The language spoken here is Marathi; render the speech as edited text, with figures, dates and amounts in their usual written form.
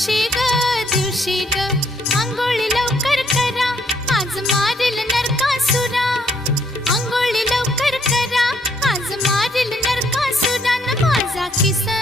दिवशी ग आंघोळी लवकर करा, आज मारील नरकासुरा. आंघोळी लवकर करा, आज मारील नरकासुरा. न माझा किसन